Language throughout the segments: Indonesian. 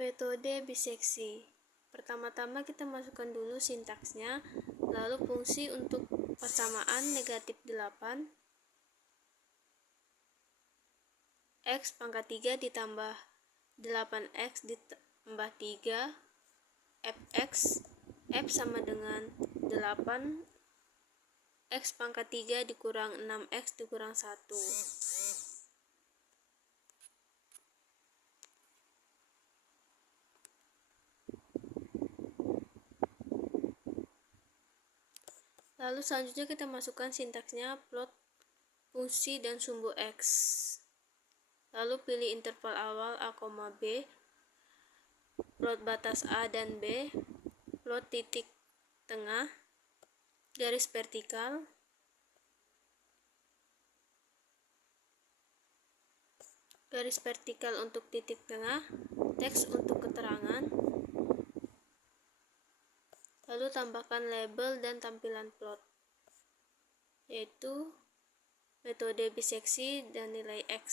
Metode biseksi. Pertama-tama kita masukkan dulu sintaksnya, lalu fungsi untuk persamaan negatif 8 X pangkat 3 ditambah 8X ditambah 3 Fx F sama dengan 8 X pangkat 3 dikurang 6X dikurang 1. Lalu selanjutnya kita masukkan sintaksnya, plot fungsi dan sumbu X. Lalu pilih interval awal A, B, plot batas A dan B, plot titik tengah, garis vertikal, untuk titik tengah, teks untuk keterangan, lalu tambahkan label dan tampilan plot, yaitu metode biseksi dan nilai X.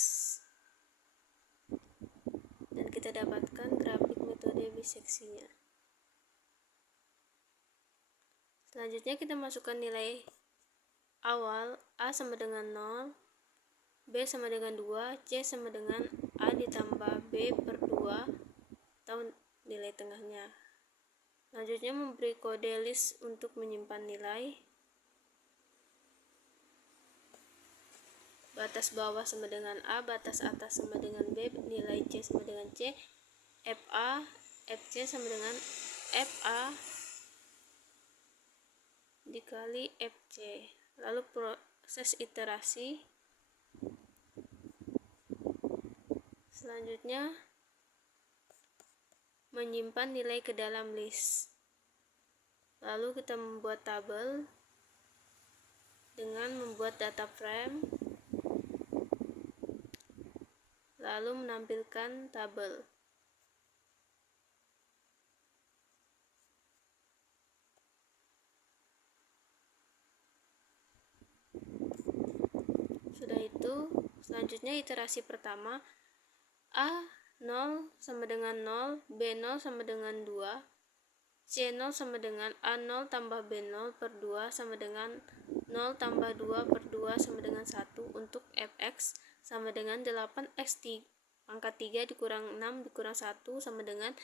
Dan kita dapatkan grafik metode biseksinya. Selanjutnya kita masukkan nilai awal A sama dengan 0, B sama dengan 2, C sama dengan A ditambah B per 2 atau nilai tengahnya. Selanjutnya memberi kode list untuk menyimpan nilai. Batas bawah sama dengan A, batas atas sama dengan B, nilai C sama dengan C, FA, FC sama dengan FA dikali FC. Lalu proses iterasi. Selanjutnya menyimpan nilai ke dalam list. Lalu kita membuat tabel dengan membuat data frame, lalu menampilkan tabel. Sudah itu, selanjutnya iterasi pertama, A 0 sama dengan 0, B0 sama dengan 2, C0 sama dengan A0 tambah B0 per 2 sama dengan 0 tambah 2 per 2 sama dengan 1 untuk Fx sama dengan 8X pangkat 3 dikurang 6 dikurang 1 sama dengan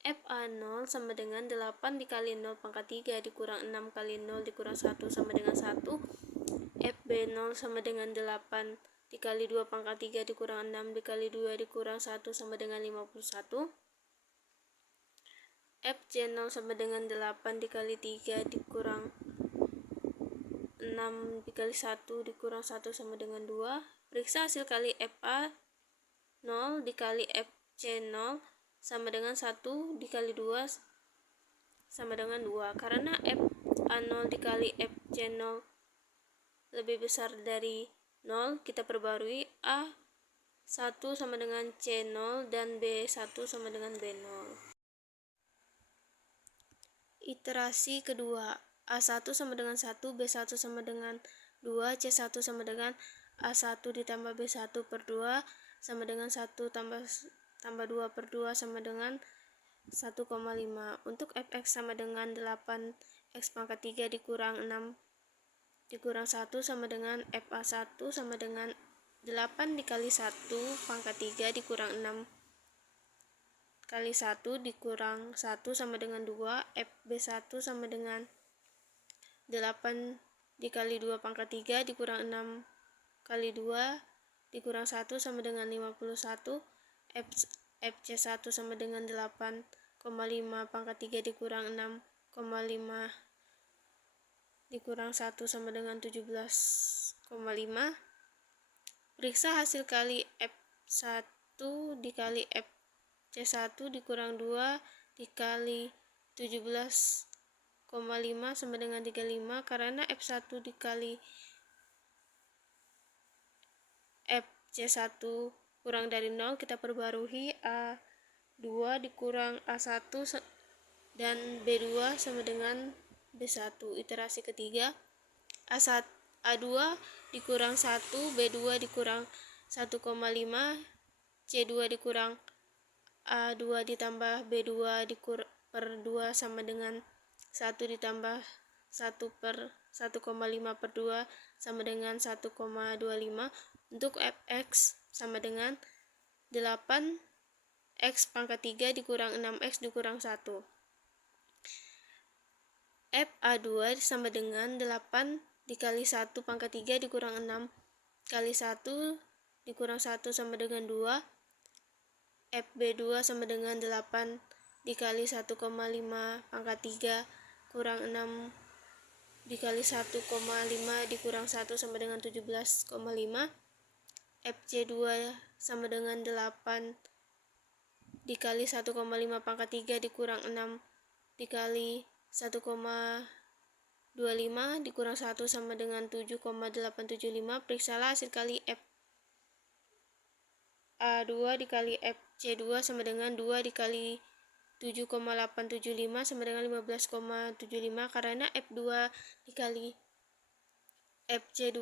FA0 sama dengan 8 dikali 0 pangkat 3 dikurang 6 kali 0 dikurang 1 sama dengan 1, FB0 sama dengan 8 dikali 2 pangkat 3 dikurang 6 dikali 2 dikurang 1 sama dengan 51, FC0 sama dengan 8 dikali 3 dikurang 6 dikali 1 dikurang 1 sama dengan 2. Periksa hasil kali FA 0 dikali FC0 sama dengan 1 dikali 2 sama dengan 2. Karena FA0 dikali FC0 lebih besar dari 0, kita perbarui A1 sama dengan C0 dan B1 sama dengan B0. Iterasi kedua, A1 sama dengan 1, B1 sama dengan 2, C1 sama dengan A1 ditambah B1 per 2 sama dengan 1 tambah 2 per 2 sama dengan 1,5. Untuk Fx sama dengan 8X pangkat 3 dikurang 6 dikurang 1 sama dengan FA1 sama dengan 8 dikali 1 pangkat 3 dikurang 6 kali 1 dikurang 1 sama dengan 2, FB1 sama dengan 8 dikali 2 pangkat 3 dikurang 6 kali 2 dikurang 1 sama dengan 51, FC1 sama dengan 8,5 pangkat 3 dikurang 6,5 dikurang 1 sama dengan 17,5. Periksa hasil kali F1 dikali FC1 dikurang 2 dikali 17,5 sama dengan 35, karena F1 dikali FC1 kurang dari 0, kita perbarui A2 dikurang A1 dan B2 sama dengan B1. Iterasi ketiga, A2 dikurang 1, B2 dikurang 1,5, C2 dikurang A2 ditambah B2 per 2 sama dengan 1 ditambah 1 per 1,5 per 2 sama dengan 1,25. Untuk fx sama dengan 8x pangkat 3 dikurang 6x dikurang 1. FA2 sama dengan 8 dikali 1 pangkat 3 dikurang 6 kali 1 dikurang 1 sama dengan 2. FB2 sama dengan 8 dikali 1,5 pangkat 3 kurang 6 dikali 1,5 dikurang 1 sama dengan 17,5. FC2 sama dengan 8 dikali 1,5 pangkat 3 dikurang 6 dikali 1,25 dikurang 1 sama dengan 7,875. Periksalah hasil kali FA2 dikali FC2 sama dengan 2 dikali 7,875 sama dengan 15,75. Karena F2 dikali FC2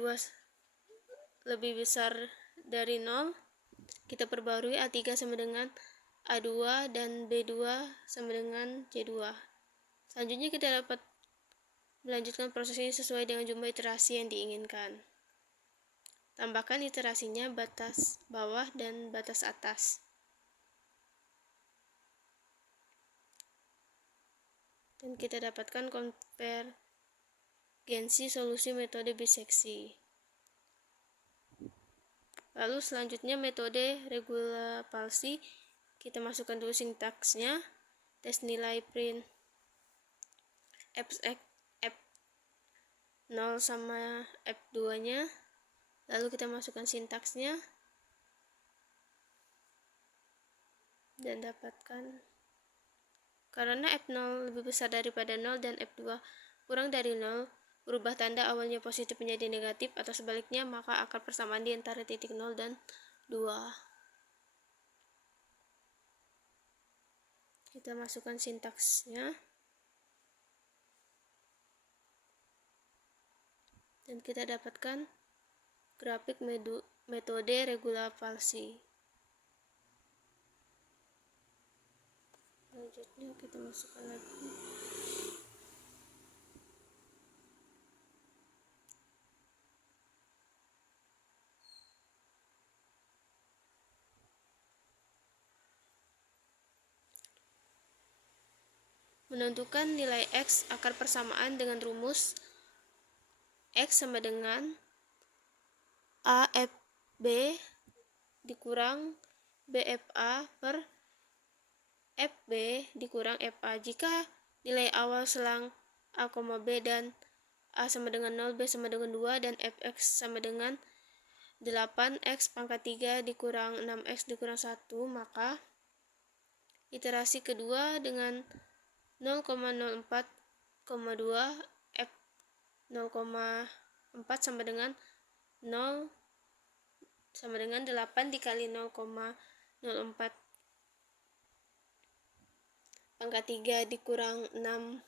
lebih besar dari 0, kita perbarui A3 sama dengan A2 dan B2 sama dengan C2. Selanjutnya kita dapat melanjutkan proses ini sesuai dengan jumlah iterasi yang diinginkan. Tambahkan iterasinya batas bawah dan batas atas. Dan kita dapatkan konvergensi solusi metode biseksi. Lalu selanjutnya metode regula palsi. Kita masukkan dulu sintaksnya. Tes nilai print F0 sama F2 nya. Lalu kita masukkan sintaksnya dan dapatkan karena F0 lebih besar daripada 0 dan F2 kurang dari 0, berubah tanda awalnya positif menjadi negatif atau sebaliknya, maka akar persamaan di antara titik 0 dan 2. Kita masukkan sintaksnya dan kita dapatkan grafik metode regula palsi. Selanjutnya kita masukkan lagi menentukan nilai X akar persamaan dengan rumus X sama dengan AFB dikurang BFA per FB dikurang FA. Jika nilai awal selang A, B dan A sama dengan 0, B sama dengan 2 dan Fx sama dengan 8x pangkat 3 dikurang 6x dikurang 1, maka iterasi kedua dengan 0,04,2 F 0,4 sama dengan 0 sama dengan 8 dikali 0,04 pangkat 3 dikurang 6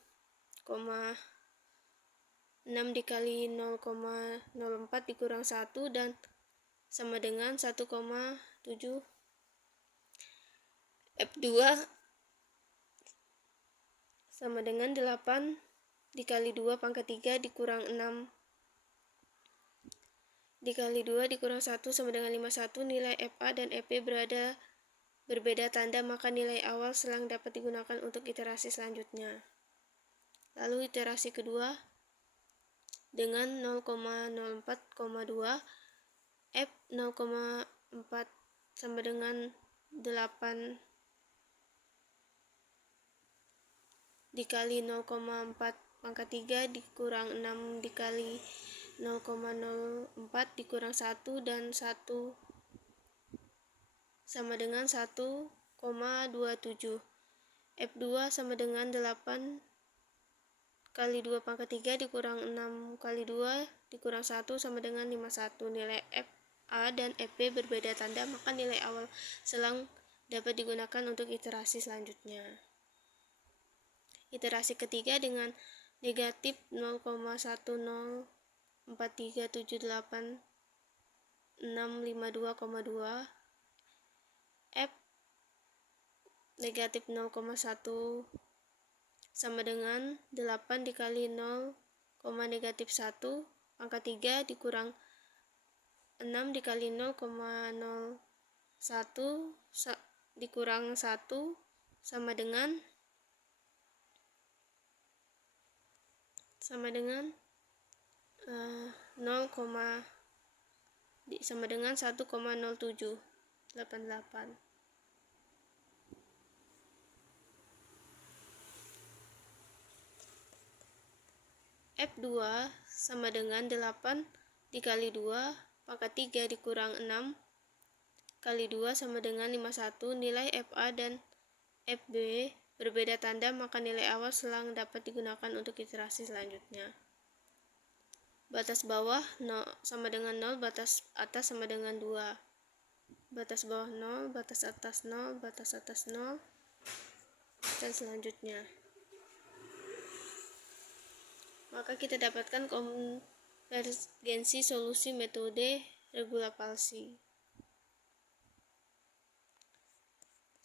dikali 0,04 dikurang 1 dan sama dengan 1,7. F2 sama dengan 8 dikali 2 pangkat 3 dikurang 6 dikali 2 dikurang 1 sama dengan 51. Nilai FA dan FB berbeda tanda, maka nilai awal selang dapat digunakan untuk iterasi selanjutnya. Lalu iterasi kedua dengan 0,04,2 F 0,4 sama dengan 8 dikali 0,4 pangkat 3 dikurang 6 dikali 0,04 dikurang 1 dan 1 sama dengan 1,27. F2 sama dengan 8 kali 2 pangkat 3 dikurang 6 kali 2 dikurang 1 sama dengan 51. Nilai FA dan FB berbeda tanda, maka nilai awal selang dapat digunakan untuk iterasi selanjutnya. Iterasi ketiga dengan negatif 0,104378,652,2 F negatif 0,1 sama dengan 8 dikali 0, negatif 1 pangkat 3 dikurang 6 dikali 0,01 dikurang 1 sama dengan 0, sama dengan 1,0788. F2 sama dengan 8 dikali 2 pangkat 3 dikurang 6 kali 2 sama dengan 51. Nilai FA dan FB berbeda tanda, maka nilai awal selang dapat digunakan untuk iterasi selanjutnya. Batas bawah 0 sama dengan 0, batas atas sama dengan 2. Batas bawah 0, batas atas 0, batas atas 0, dan selanjutnya. Maka kita dapatkan konvergensi solusi metode regula palsi.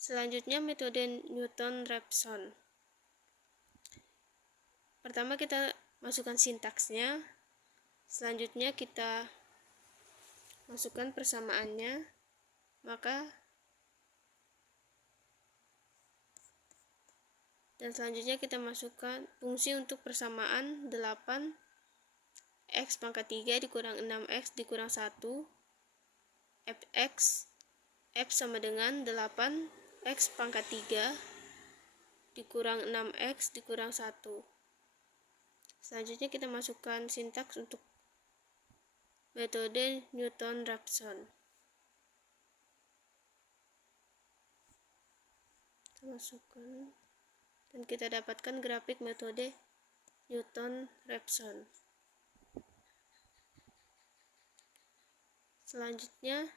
Selanjutnya metode Newton-Raphson. Pertama kita masukkan sintaksnya, selanjutnya kita masukkan persamaannya, dan selanjutnya kita masukkan fungsi untuk persamaan 8 x pangkat 3 dikurang 6x dikurang 1 fx. F sama dengan 8 x pangkat 3 dikurang 6x dikurang 1. Selanjutnya kita masukkan sintaks untuk metode Newton-Raphson. Kita masukkan dan kita dapatkan grafik metode Newton-Raphson. Selanjutnya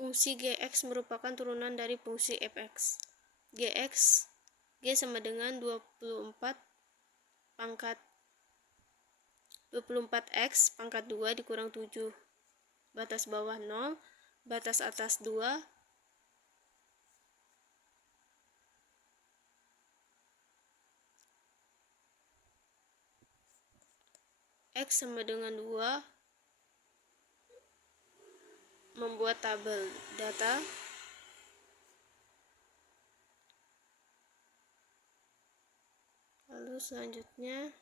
fungsi Gx merupakan turunan dari fungsi Fx. G sama dengan 24x pangkat 2 dikurang 7. Batas bawah 0, batas atas 2, x sama dengan 2, membuat tabel data. Lalu selanjutnya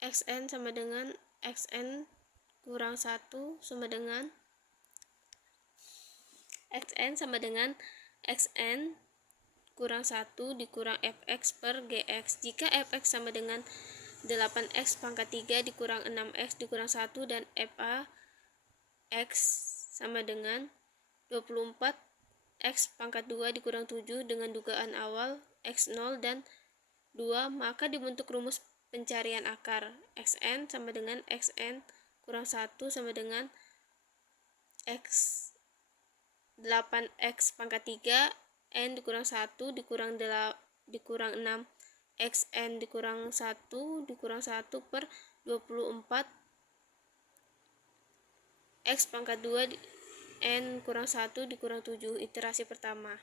xn sama dengan xn kurang 1 sama dengan xn kurang 1 dikurang fx per gx. Jika fx sama dengan 8x pangkat 3 dikurang 6x dikurang 1 dan fa x sama dengan 24x pangkat 2 dikurang 7 dengan dugaan awal x0 dan 2, maka dibentuk rumus pencarian akar. Xn sama dengan xn kurang 1 sama dengan x 8x pangkat 3 n dikurang 1 dikurang 6 xn dikurang 1 dikurang 1 per 24 x pangkat 2 n kurang 1 dikurang 7. Iterasi pertama.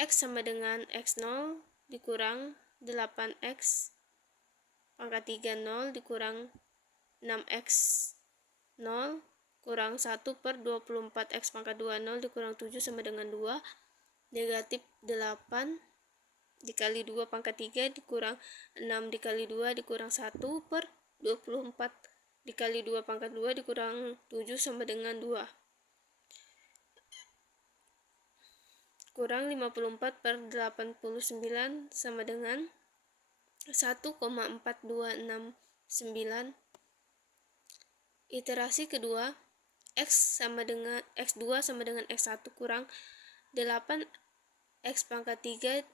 X sama dengan x0 dikurang 8x pangkat 3 0 dikurang 6x 0 kurang 1 per 24x pangkat 2 0 dikurang 7 sama dengan 2. Negatif 8 dikali 2 pangkat 3 dikurang 6 dikali 2 dikurang 1 per 24 dikali 2 pangkat 2 dikurang 7 sama dengan 2. Kurang 54 per 89 sama dengan 1,4269. Iterasi kedua, x2 sama dengan x1 kurang 8x pangkat 3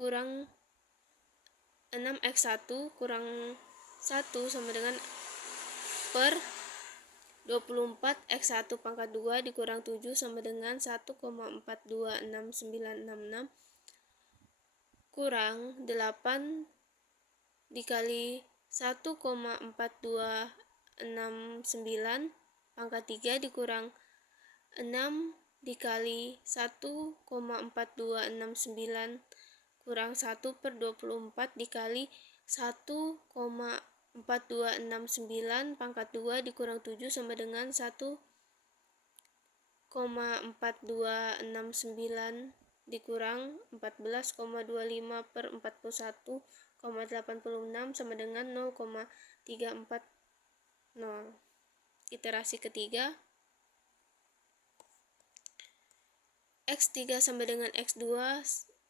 kurang 6x1 kurang 1 sama dengan per 24 X1 pangkat 2 dikurang 7 sama dengan 1,426966 kurang 8 dikali 1,4269 pangkat 3 dikurang 6 dikali 1,4269 kurang 1 per 24 dikali 1,4269 pangkat 2 dikurang 7 sama dengan 1,4269 dikurang 14,25 per 41,86 sama dengan 0,340. Iterasi ketiga, X3 sama dengan X2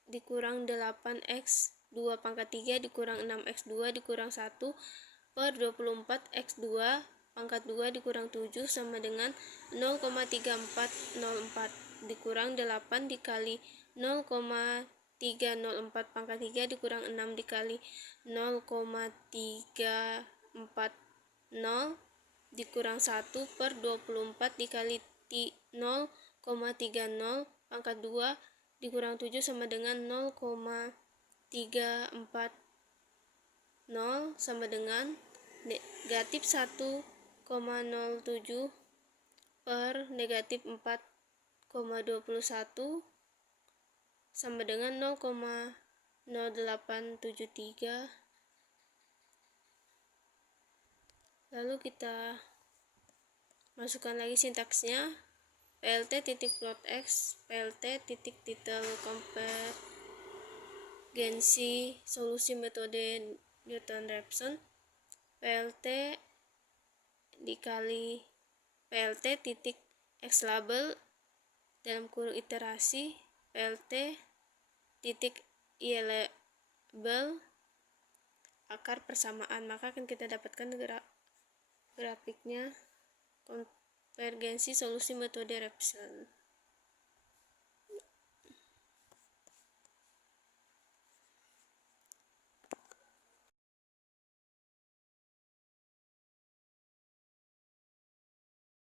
dikurang 8X2 pangkat 3 dikurang 6X2 dikurang 1 per 24 X2 pangkat 2 dikurang 7 sama dengan 0,3404 dikurang 8 dikali 0,304 pangkat 3 dikurang 6 dikali 0,340 dikurang 1 per 24 dikali 0,30 pangkat 2 dikurang 7 sama dengan 0,340 sama dengan negatif 1,07 per negatif 4,21 sama dengan 0,0873. Lalu kita masukkan lagi sintaksnya. PLT titik plot X, PLT titik titel konvergensi solusi metode Newton-Raphson, PLT dikali PLT titik X label dalam kurung iterasi PLT titik Y label akar persamaan, maka akan kita dapatkan grafiknya konvergensi solusi metode Raphson.